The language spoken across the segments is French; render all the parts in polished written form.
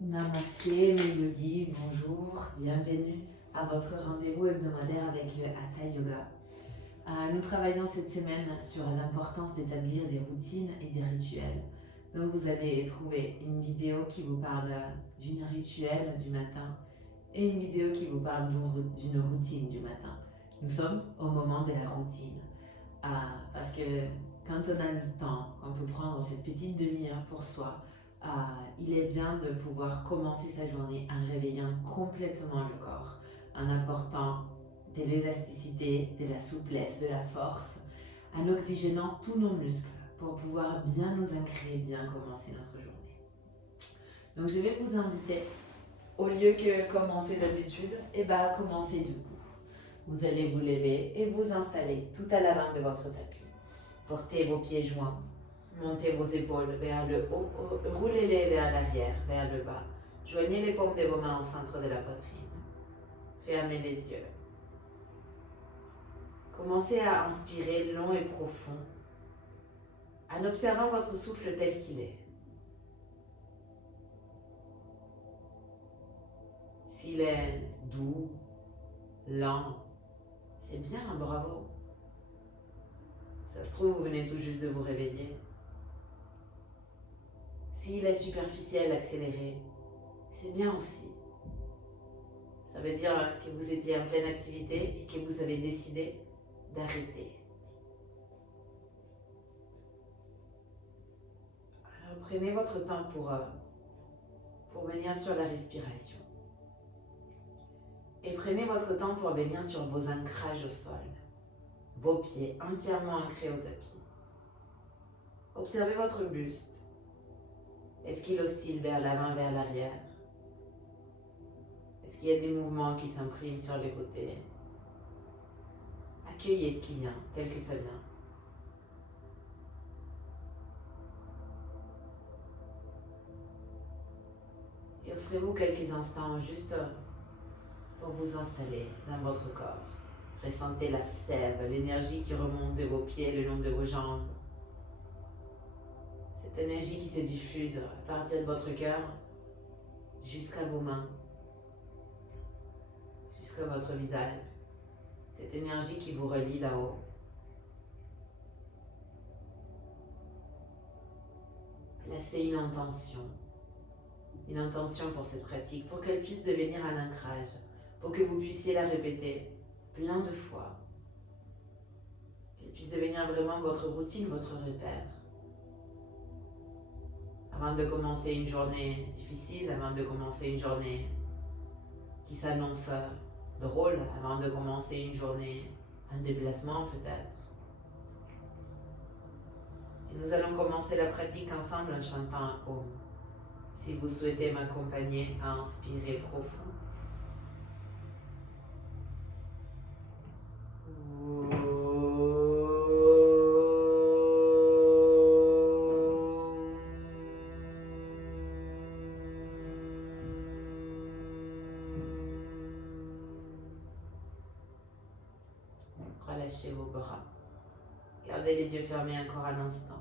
Namasté, mes yogis, bonjour, bienvenue à votre rendez-vous hebdomadaire avec le Hatha Yoga. Nous travaillons cette semaine sur l'importance d'établir des routines et des rituels. Donc vous allez trouver une vidéo qui vous parle d'une rituel du matin et une vidéo qui vous parle d'une routine du matin. Nous sommes au moment de la routine. Parce que quand on a le temps, qu'on peut prendre cette petite demi-heure pour soi, il est bien de pouvoir commencer sa journée en réveillant complètement le corps, en apportant de l'élasticité, de la souplesse, de la force, en oxygénant tous nos muscles pour pouvoir bien nous ancrer et bien commencer notre journée. Donc je vais vous inviter, au lieu que comme on fait d'habitude, à commencer debout. Vous allez vous lever et vous installer tout à l'avant de votre tapis. Portez vos pieds joints, montez vos épaules vers le haut, roulez-les vers l'arrière, vers le bas. Joignez les paumes de vos mains au centre de la poitrine. Fermez les yeux. Commencez à inspirer long et profond, en observant votre souffle tel qu'il est. S'il est doux, lent, c'est bien, bravo. Ça se trouve, vous venez tout juste de vous réveiller. S'il est superficiel, accéléré, c'est bien aussi. Ça veut dire que vous étiez en pleine activité et que vous avez décidé d'arrêter. Alors prenez votre temps pour venir sur la respiration. Et prenez votre temps pour venir sur vos ancrages au sol, vos pieds entièrement ancrés au tapis. Observez votre buste. Est-ce qu'il oscille vers l'avant, vers l'arrière? Est-ce qu'il y a des mouvements qui s'impriment sur les côtés? Accueillez ce qui vient, tel que ça vient. Et offrez-vous quelques instants juste pour vous installer dans votre corps. Ressentez la sève, l'énergie qui remonte de vos pieds le long de vos jambes. Cette énergie qui se diffuse à partir de votre cœur jusqu'à vos mains, jusqu'à votre visage. Cette énergie qui vous relie là-haut. Placez une intention pour cette pratique, pour qu'elle puisse devenir un ancrage, pour que vous puissiez la répéter plein de fois, qu'elle puisse devenir vraiment votre routine, votre repère. Avant de commencer une journée difficile, avant de commencer une journée qui s'annonce drôle, avant de commencer une journée en déplacement peut-être. Et nous allons commencer la pratique ensemble en chantant un Om. Si vous souhaitez m'accompagner à inspirer profond. Relâchez vos bras. Gardez les yeux fermés encore un instant.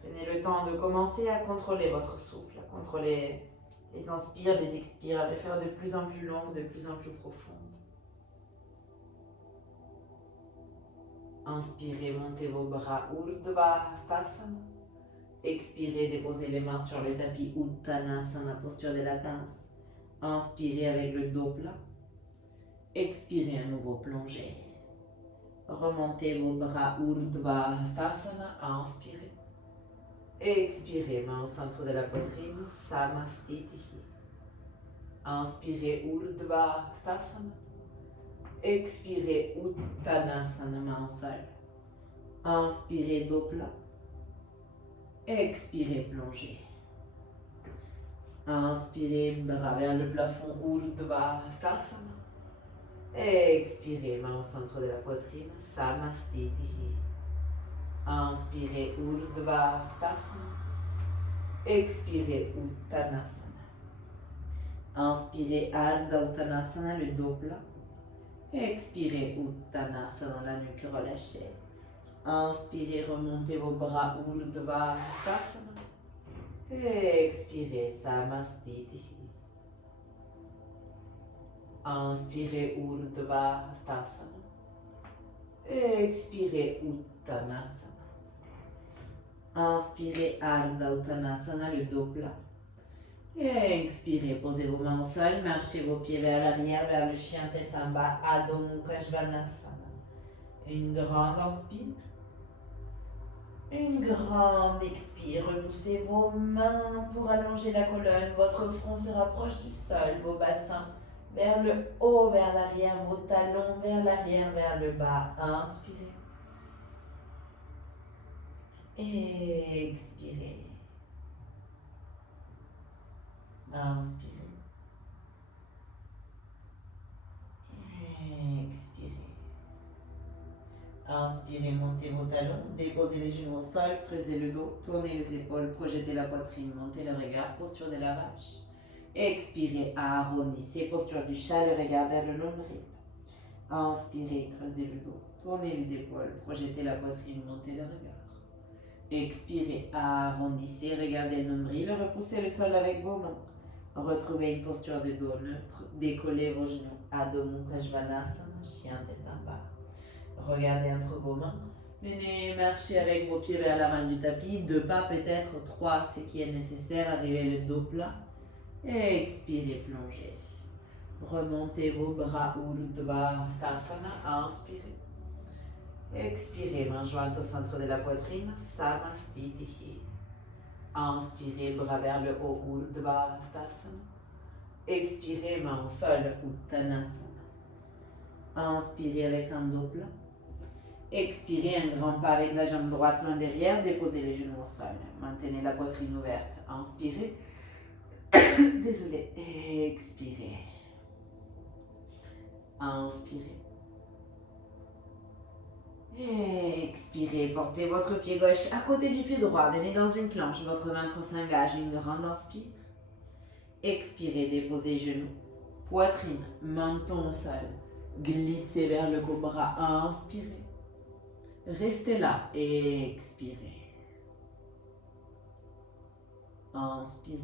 Prenez le temps de commencer à contrôler votre souffle, à contrôler les inspires, les expires, à les faire de plus en plus longues, de plus en plus profondes. Inspirez, montez vos bras, Urdhva Hastasana. Expirez, déposez les mains sur le tapis, Uttanasana, posture de la pince. Inspirez avec le dos plat. Expirez à nouveau, plongez. Remontez vos bras, Urdhva Hastasana, inspirez. Expirez, main au centre de la poitrine, Samastitihi. Inspirez, Urdhva Hastasana. Expirez, Uttanasana, main au sol. Inspirez, dos plat. Expirez, plongez. Inspirez, bras vers le plafond, Urdhva Hastasana. Expirez, main au centre de la poitrine, Samastitihi. Inspirez, Urdhva Hastasana. Expirez, Uttanasana. Inspirez, Ardha Uttanasana, le dos plat. Expirez, Uttanasana, la nuque relâchée. Inspirez, remontez vos bras, Urdhva Hastasana. Expirez, Samastiti. Inspirez, Urdhva Hastasana. Expirez, Uttanasana. Inspirez, Ardha Uttanasana, le dos plat. Expirez, posez vos mains au sol, marchez vos pieds vers l'arrière, vers le chien tête en bas, Adho Mukha Svanasana. Une grande inspire. Une grande expire. Repoussez vos mains pour allonger la colonne. Votre front se rapproche du sol, vos bassins vers le haut, vers l'arrière, vos talons vers l'arrière, vers le bas. Inspirez. Expirez. Inspirez. Expirez. Inspirez, montez vos talons, déposez les genoux au sol, creusez le dos, tournez les épaules, projetez la poitrine, montez le regard, posture de la vache. Expirez, arrondissez, posture du chat, le regard vers le nombril. Inspirez, creusez le dos, tournez les épaules, projetez la poitrine, montez le regard. Expirez, arrondissez, regardez le nombril, repoussez le sol avec vos mains. Retrouvez une posture de dos neutre, décollez vos genoux, Adho Mukha Svanasana, chien tête en bas. Regardez entre vos mains, venez marcher avec vos pieds vers l'avant du tapis, 2 pas peut-être, 3, ce qui est nécessaire, arrivez le dos plat, et expirez, plongez. Remontez vos bras, Urdhva Hastasana, inspirez. Expirez, main jointe au centre de la poitrine, Samastiti. Inspirez, bras vers le haut, Urdhva Hastasana. Expirez, main au sol, Uttanasana. Inspirez avec un dos plat. Expirez, un grand pas avec la jambe droite loin derrière, déposez les genoux au sol. Maintenez la poitrine ouverte. Inspirez. Désolé. Expirez. Inspirez. Expirez. Portez votre pied gauche à côté du pied droit. Venez dans une planche. Votre ventre s'engage. Une grande inspire. Expirez. Déposez genoux. Poitrine. Menton au sol. Glissez vers le cobra. Inspirez. Restez là et expirez. Inspirez.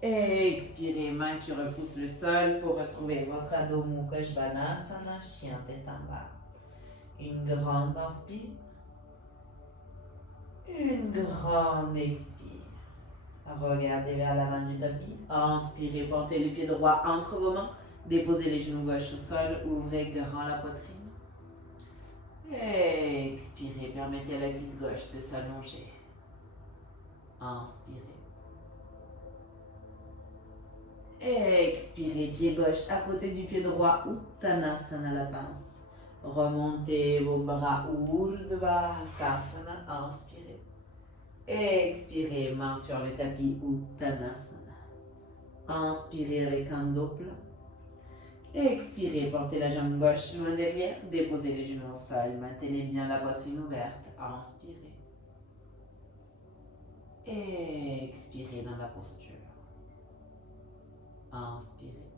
Expirez, main qui repousse le sol pour retrouver votre Adho Mukha Svanasana, chien tête en bas. Une grande inspire. Une grande expire. Regardez vers l'avant du tapis. Inspirez, portez les pieds droits entre vos mains. Déposez les genoux gauche au sol. Ouvrez grand la poitrine. Expirez, permettez à la cuisse gauche de s'allonger. Inspirez. Expirez, pied gauche à côté du pied droit, Uttanasana, la pince. Remontez vos bras, Urdhva Hastasana, inspirez. Expirez, main sur le tapis, Uttanasana. Inspirez avec un dos plat. Expirez, portez la jambe gauche loin derrière, déposez les genoux au sol, maintenez bien la poitrine ouverte, inspirez. Expirez dans la posture. Inspirez.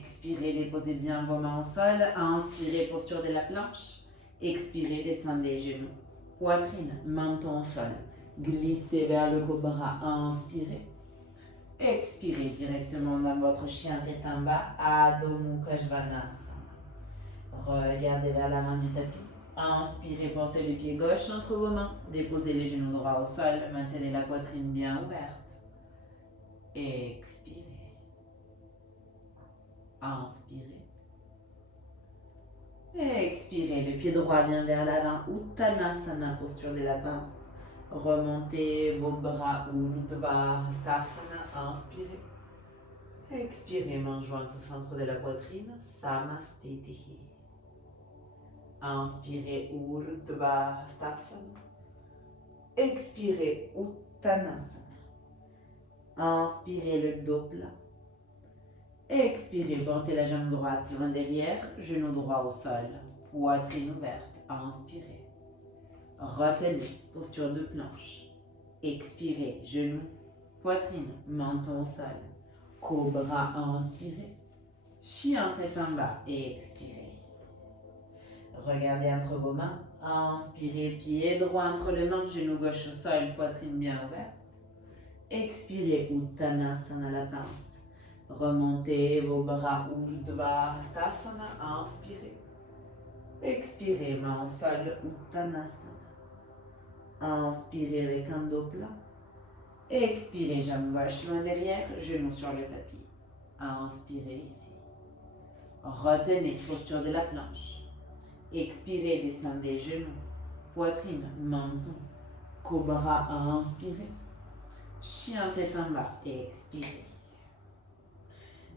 Expirez, déposez bien vos mains au sol, inspirez, posture de la planche. Expirez, descendez les genoux, poitrine, menton au sol, glissez vers le cobra, inspirez. Expirez directement dans votre chien tête en bas, Adho Mukha Svanasana. Regardez vers l'avant du tapis. Inspirez, portez le pied gauche entre vos mains. Déposez les genoux droits au sol. Maintenez la poitrine bien ouverte. Expirez. Inspirez. Expirez, le pied droit vient vers l'avant. Uttanasana, posture de la pince. Remontez vos bras, Urdhva Hastasana, inspirez. Expirez, main jointe au centre de la poitrine, Samastiti. Inspirez, Urdhva Hastasana. Expirez, Uttanasana. Inspirez, le dos plat. Expirez, portez la jambe droite loin derrière, genou droit au sol, poitrine ouverte, inspirez. Retenez, posture de planche. Expirez, genoux, poitrine, menton au sol. Cobra, inspirez. Chien tête en bas, expirez. Regardez entre vos mains. Inspirez, pied droit entre les mains, genou gauche au sol, poitrine bien ouverte. Expirez, Uttanasana à la pince. Remontez vos bras, Urdhva Hastasana. Inspirez. Expirez, main au sol, Uttanasana. Inspirez avec un dos plat. Expirez, jambe gauche loin derrière, genou sur le tapis. Inspirez ici. Retenez, posture de la planche. Expirez, descendez genoux, poitrine, menton. Cobra, inspirez. Chien tête en bas, expirez.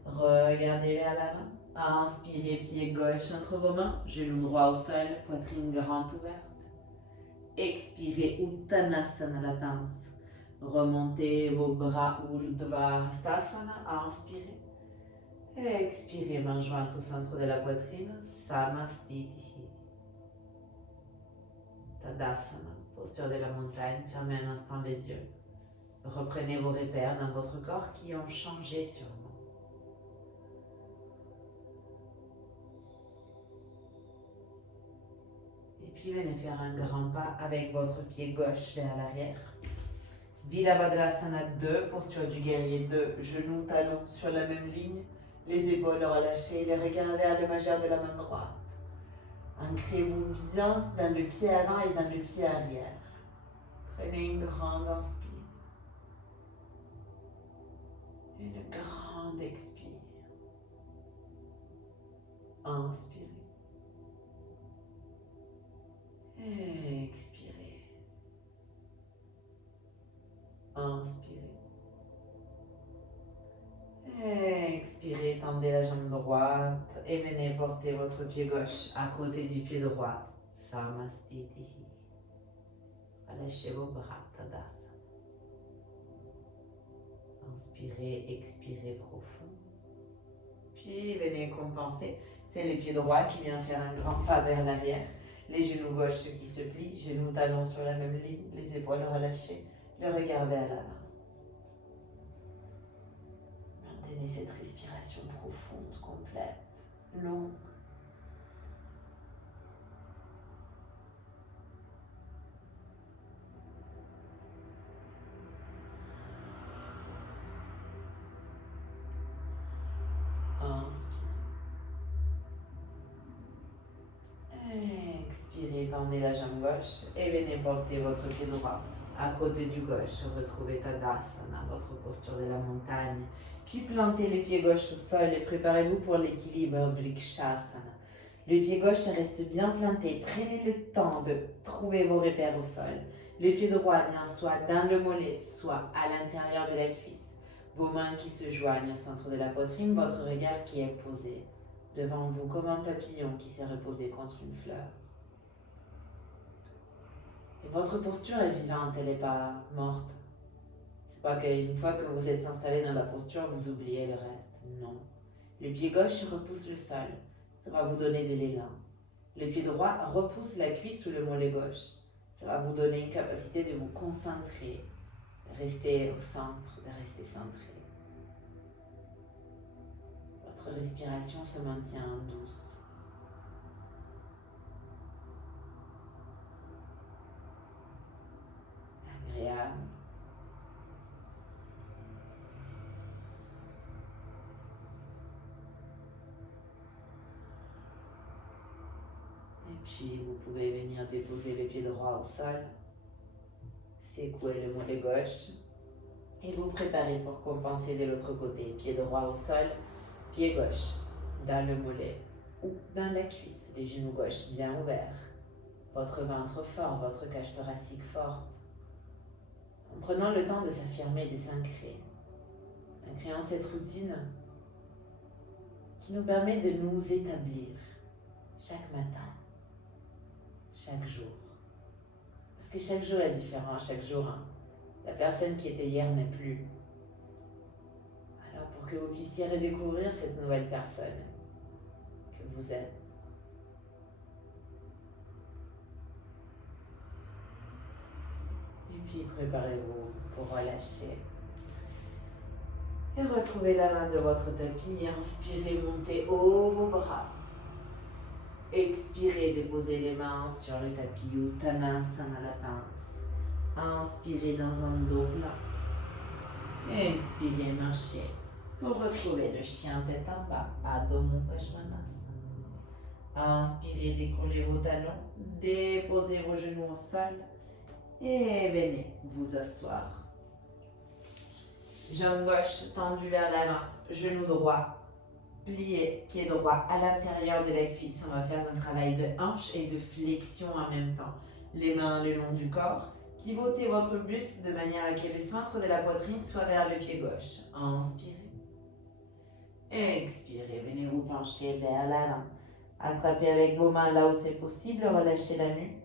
Regardez vers l'avant. Inspirez, pied gauche entre vos mains, genou droit au sol, poitrine grande ouverte. Expirez, Uttanasana la pince. Remontez vos bras, Urdhva Hastasana. Inspirez. Expirez, main jointe au centre de la poitrine, Samastiti. Tadasana, posture de la montagne, fermez un instant les yeux. Reprenez vos repères dans votre corps qui ont changé sûrement. Et puis venez faire un grand pas avec votre pied gauche vers l'arrière. Virabhadrasana 2, posture du guerrier 2, genoux, talons sur la même ligne. Les épaules relâchées, les regards vers le majeur de la main droite. Ancrez-vous bien dans le pied avant et dans le pied arrière. Prenez une grande inspire. Une grande expire. Inspirez. Expirez. Inspirez. Expirez, tendez la jambe droite et venez porter votre pied gauche à côté du pied droit. Samastiti. Relâchez vos bras, Tadasana. Inspirez, expirez profond. Puis venez compenser. C'est le pied droit qui vient faire un grand pas vers l'arrière. Les genoux gauches qui se plient, genoux talons sur la même ligne, les épaules relâchées, le regard vers l'avant. Maintenez cette respiration profonde, complète, longue. Inspirez. Expirez, tendez la jambe gauche et venez porter votre pied droit à côté du gauche. Retrouvez Tadasana, votre posture de la montagne. Puis plantez les pieds gauche au sol et préparez-vous pour l'équilibre Vrikshasana. Le pied gauche reste bien planté. Prenez le temps de trouver vos repères au sol. Le pied droit vient soit dans le mollet, soit à l'intérieur de la cuisse. Vos mains qui se joignent au centre de la poitrine, votre regard qui est posé devant vous comme un papillon qui s'est reposé contre une fleur. Et votre posture est vivante, elle n'est pas morte. C'est pas qu'une fois que vous êtes installé dans la posture, vous oubliez le reste. Non. Le pied gauche repousse le sol. Ça va vous donner de l'élan. Le pied droit repousse la cuisse sous le mollet gauche. Ça va vous donner une capacité de vous concentrer, de rester au centre, de rester centré. Votre respiration se maintient douce. Agréable. Et puis vous pouvez venir déposer le pied droit au sol, secouer le mollet gauche et vous préparer pour compenser de l'autre côté. Pied droit au sol, pied gauche dans le mollet ou dans la cuisse, les genoux gauche bien ouverts, votre ventre fort, votre cage thoracique forte. En prenant le temps de s'affirmer, de s'ancrer, en créant cette routine qui nous permet de nous établir chaque matin, chaque jour. Parce que chaque jour est différent, chaque jour, la personne qui était hier n'est plus. Alors pour que vous puissiez redécouvrir cette nouvelle personne que vous êtes, et puis préparez-vous pour relâcher. Et retrouvez la main de votre tapis, inspirez, montez haut vos bras. Expirez, déposez les mains sur le tapis Uttanasana, la pince. Inspirez dans un dos plat. Expirez, marchez pour retrouver le chien tête en bas, Adho Mukha Svanasana. Inspirez, décollez vos talons, déposez vos genoux au sol et venez vous asseoir. Jambe gauche tendue vers l'avant, genou droit plié, pied droit à l'intérieur de la cuisse. On va faire un travail de hanche et de flexion en même temps. Les mains le long du corps. Pivotez votre buste de manière à que le centre de la poitrine soit vers le pied gauche. Inspirez. Expirez. Venez vous pencher vers l'avant. Attrapez avec vos mains là où c'est possible. Relâchez la nuque.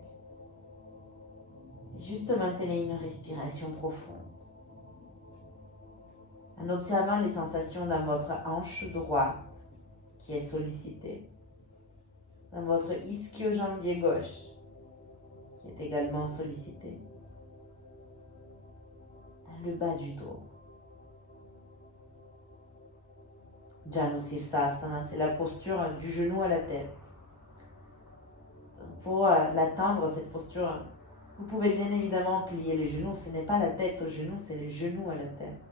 Et juste maintenez une respiration profonde. En observant les sensations dans votre hanche droite qui est sollicitée, dans votre ischio-jambier gauche qui est également sollicité, dans le bas du dos. Janu Sirsasana, c'est la posture du genou à la tête. Donc pour l'atteindre, cette posture, vous pouvez bien évidemment plier les genoux. Ce n'est pas la tête au genou, c'est les genoux à la tête.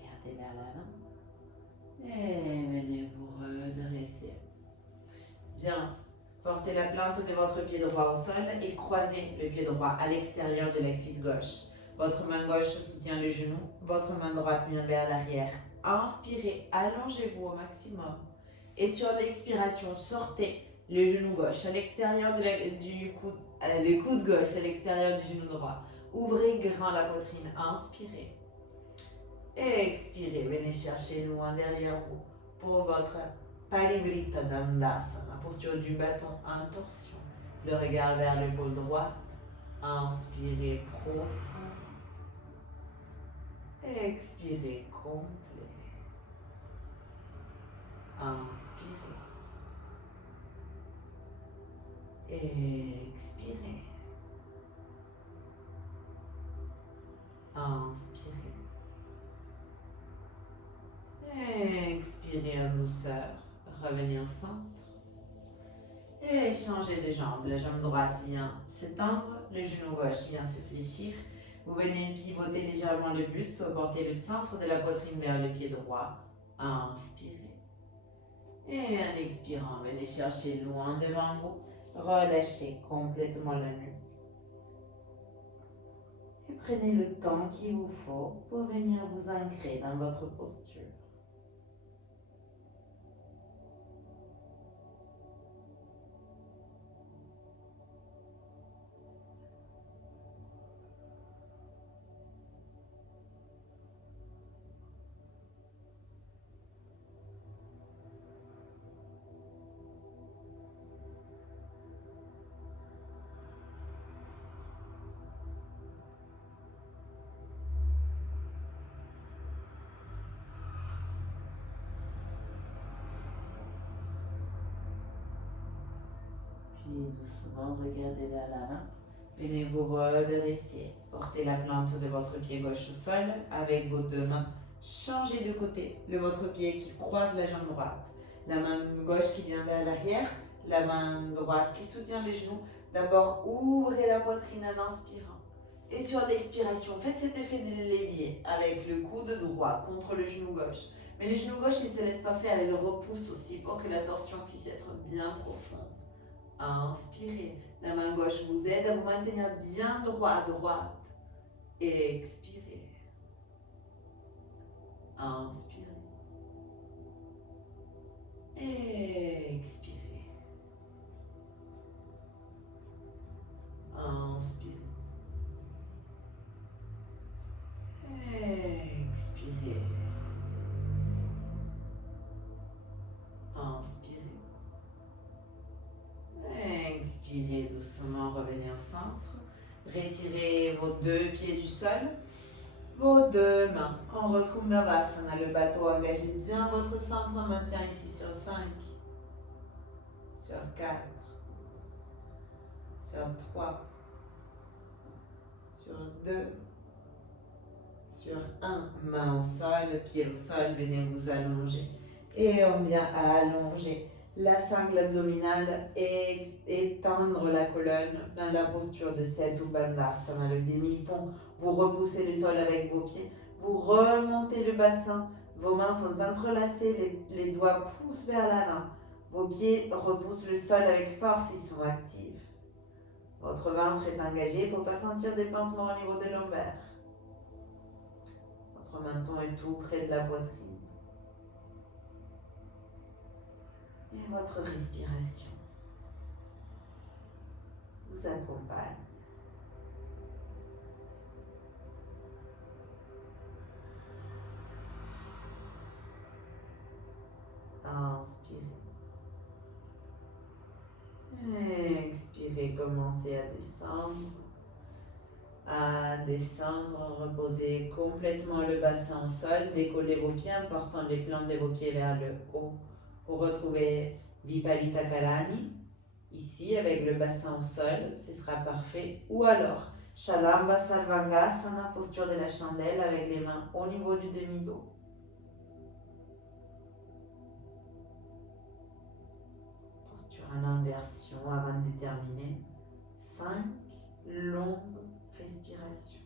Regardez vers l'avant. Et venez vous redresser. Bien. Portez la plante de votre pied droit au sol et croisez le pied droit à l'extérieur de la cuisse gauche. Votre main gauche soutient le genou, votre main droite vient vers l'arrière. Inspirez, allongez-vous au maximum. Et sur l'expiration, sortez le genou gauche à l'extérieur du coude, le coude gauche à l'extérieur du genou droit. Ouvrez grand la poitrine, inspirez. Expirez, venez chercher loin derrière vous pour votre Parivrtta Dandasana, posture du bâton en torsion. Le regard vers l'épaule droite. Inspirez profond. Expirez complet. Inspirez. Expirez. Inspirez. Expirez en douceur. Revenez au centre. Et changez de jambe. La jambe droite vient s'étendre, le genou gauche vient se fléchir. Vous venez pivoter légèrement le buste pour porter le centre de la poitrine vers le pied droit. Inspirez. Et en expirant, venez chercher loin devant vous. Relâchez complètement la nuque. Et prenez le temps qu'il vous faut pour venir vous ancrer dans votre posture. Puis doucement, regardez vers l'avant. Venez vous redresser. Portez la plante de votre pied gauche au sol avec vos deux mains. Changez de côté. Votre pied qui croise la jambe droite. La main gauche qui vient vers l'arrière. La main droite qui soutient les genoux. D'abord, ouvrez la poitrine en inspirant. Et sur l'expiration, faites cet effet de l'évier avec le coude droit contre le genou gauche. Mais le genou gauche, il ne se laisse pas faire, il repousse aussi pour que la torsion puisse être bien profonde. Inspirez. La main gauche vous aide à vous maintenir bien droit à droite. Expirez. Inspirez. Expirez. Inspirez. Expirez. Inspirez. Expirez doucement, revenez au centre. Retirez vos deux pieds du sol. Vos deux mains. On retrouve Navasana, le bateau. Engagez bien votre centre. Maintien ici sur 5. Sur 4. Sur 3. sur 2, sur 1, main au sol, pied au sol, venez vous allonger. Et on vient allonger la sangle abdominale et étendre la colonne dans la posture de Setu Bandhasana, le demi-pont. Vous repoussez le sol avec vos pieds, vous remontez le bassin, vos mains sont entrelacées, les doigts poussent vers l'avant. Vos pieds repoussent le sol avec force, ils sont actifs. Votre ventre est engagé, il ne faut pas sentir des pincements au niveau des lombaires. Votre menton est tout près de la poitrine. Et votre respiration vous accompagne. Inspirez. Expirez, commencez à descendre. Reposez complètement le bassin au sol, décollez vos pieds en portant les plantes de vos pieds vers le haut. Vous retrouvez Viparita Karani, ici avec le bassin au sol, ce sera parfait. Ou alors, Shalamba Sarvangasana, posture de la chandelle avec les mains au niveau du demi-dos. Posture en inversion avant de terminer. 5 longues respirations.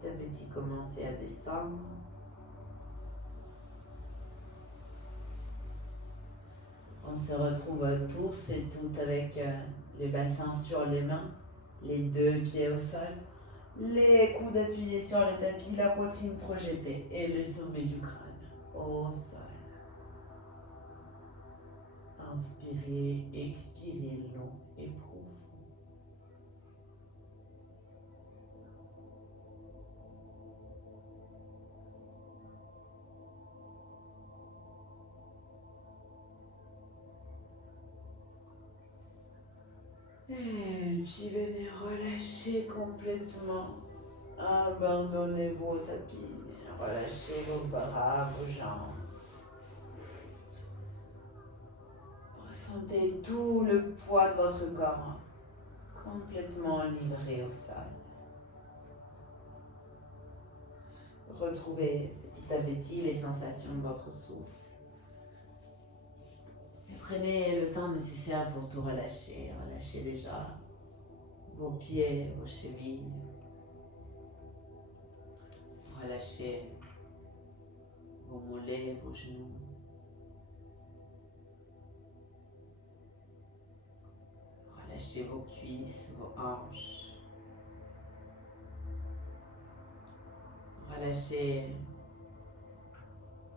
Petit à petit, commencez à descendre. On se retrouve tous et toutes avec les bassins sur les mains, les 2 pieds au sol, les coudes appuyés sur le tapis, la poitrine projetée et le sommet du crâne au sol. Inspirez, expirez long et profond. Et puis venez relâcher complètement. Abandonnez-vous au tapis. Relâchez vos bras, vos jambes. Ressentez tout le poids de votre corps complètement livré au sol. Retrouvez petit à petit les sensations de votre souffle. Et prenez le temps nécessaire pour tout relâcher. Relâchez déjà vos pieds, vos chevilles. Relâchez vos mollets, vos genoux. Relâchez vos cuisses, vos hanches. Relâchez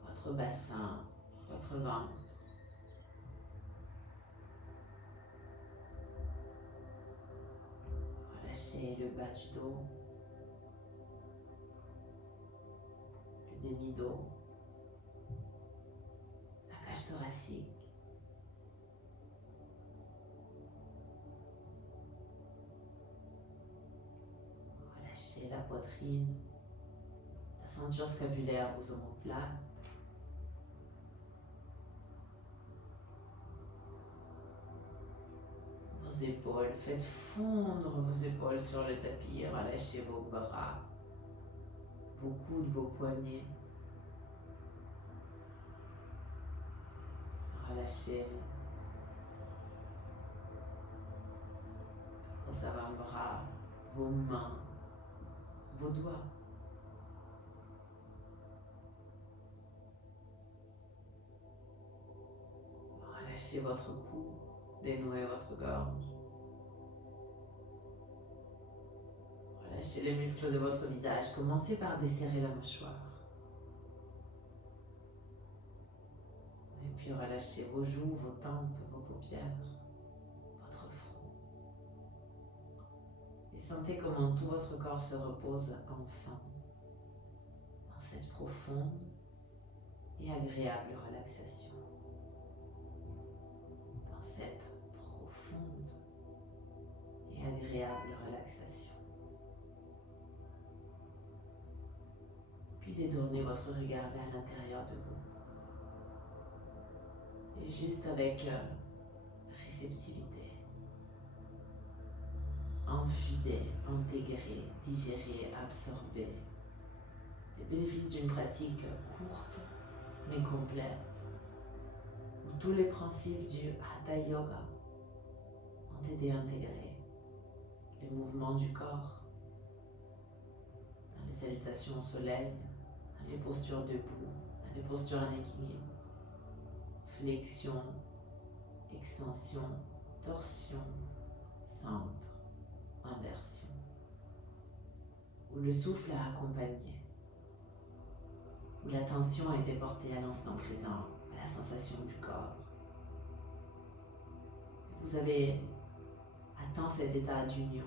votre bassin, votre ventre. Relâchez le bas du dos, le demi-dos, la cage thoracique. Relâchez la poitrine, la ceinture scapulaire, vos omoplates. Vos épaules, faites fondre vos épaules sur le tapis, relâchez vos bras, vos coudes, vos poignets. Relâchez vos avant-bras, vos mains, vos doigts. Relâchez votre cou, dénouez votre gorge. Relâchez les muscles de votre visage. Commencez par desserrer la mâchoire. Et puis relâchez vos joues, vos tempes, vos paupières, votre front. Et sentez comment tout votre corps se repose enfin dans cette profonde et agréable relaxation. Dans cette profonde et agréable relaxation. Puis détournez votre regard vers l'intérieur de vous. Et juste avec réceptivité, infusez, intégrez, digérez, absorbez les bénéfices d'une pratique courte mais complète, où tous les principes du Hatha Yoga ont été intégrés. Les mouvements du corps, dans les salutations au soleil, dans les postures debout, dans les postures en équilibre, flexion, extension, torsion, centre, inversion, où le souffle a accompagné, où l'attention a été portée à l'instant présent, à la sensation du corps. Vous avez atteint cet état d'union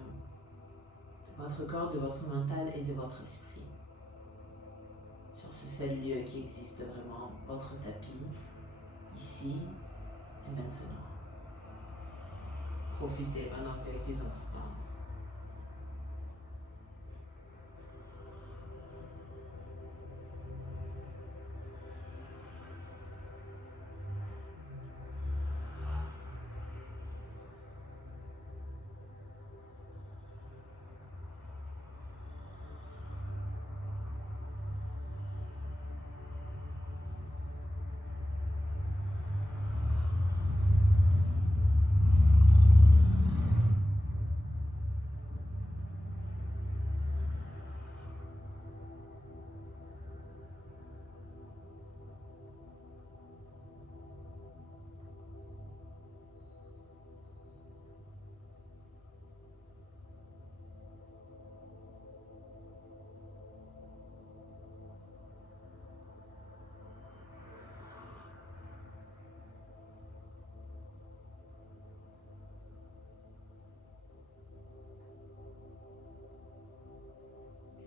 de votre corps, de votre mental et de votre esprit. Sur ce seul lieu qui existe vraiment, votre tapis, ici et maintenant. Profitez pendant quelques instants.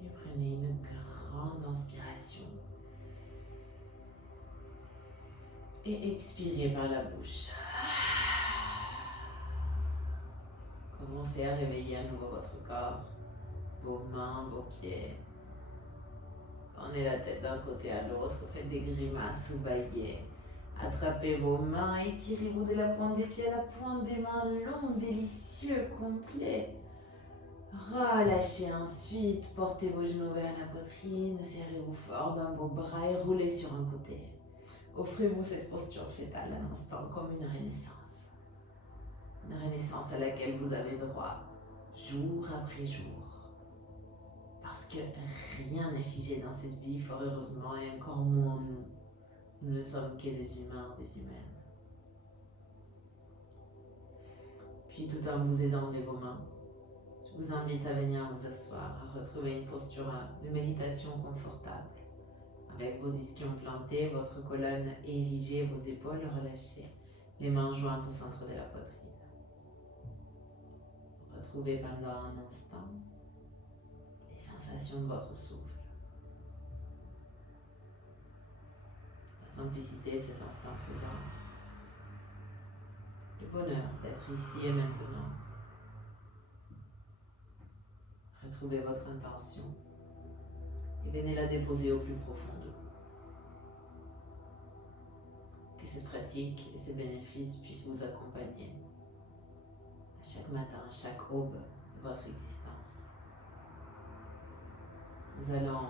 Puis prenez une grande inspiration et expirez par la bouche. Commencez à réveiller à nouveau votre corps, vos mains, vos pieds. Tournez la tête d'un côté à l'autre, faites des grimaces ou baillez. Attrapez vos mains, étirez-vous de la pointe des pieds à la pointe des mains, long, délicieux, complet. Relâchez ensuite, portez vos genoux vers la poitrine, serrez-vous fort dans vos bras et roulez sur un côté. Offrez-vous cette posture fétale à l'instant comme une renaissance. Une renaissance à laquelle vous avez droit, jour après jour. Parce que rien n'est figé dans cette vie, fort heureusement, et encore moins nous. Nous ne sommes que des humains, des humaines. Puis tout en vous aidant de vos mains, je vous invite à venir vous asseoir, à retrouver une posture de méditation confortable. Avec vos ischions plantés, votre colonne érigée, vos épaules relâchées, les mains jointes au centre de la poitrine. Retrouvez pendant un instant les sensations de votre souffle. La simplicité de cet instant présent. Le bonheur d'être ici et maintenant. Retrouvez votre intention et venez la déposer au plus profond de vous. Que cette pratique et ses bénéfices puissent vous accompagner à chaque matin, à chaque aube de votre existence. Nous allons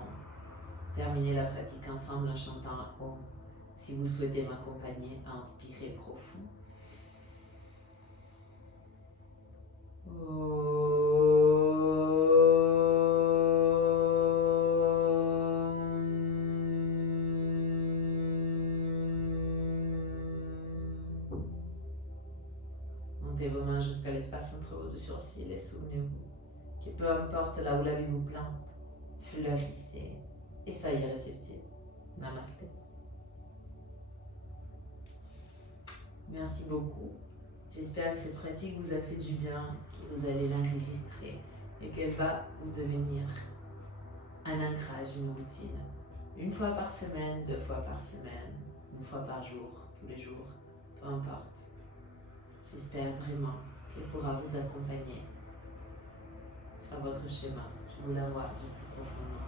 terminer la pratique ensemble en chantant un Om. Si vous souhaitez m'accompagner, inspirez profond. Montez vos mains jusqu'à l'espace entre vos deux sourcils et souvenez-vous que peu importe là où la vie vous plante, fleurissez et soyez réceptifs. Namasté. Merci beaucoup. J'espère que cette pratique vous a fait du bien, que vous allez l'enregistrer et qu'elle va vous devenir un ancrage, une routine. Une fois par semaine, 2 fois par semaine, 1 fois par jour, tous les jours, peu importe. J'espère vraiment qu'elle pourra vous accompagner sur votre schéma. Je vous la vois du plus profond.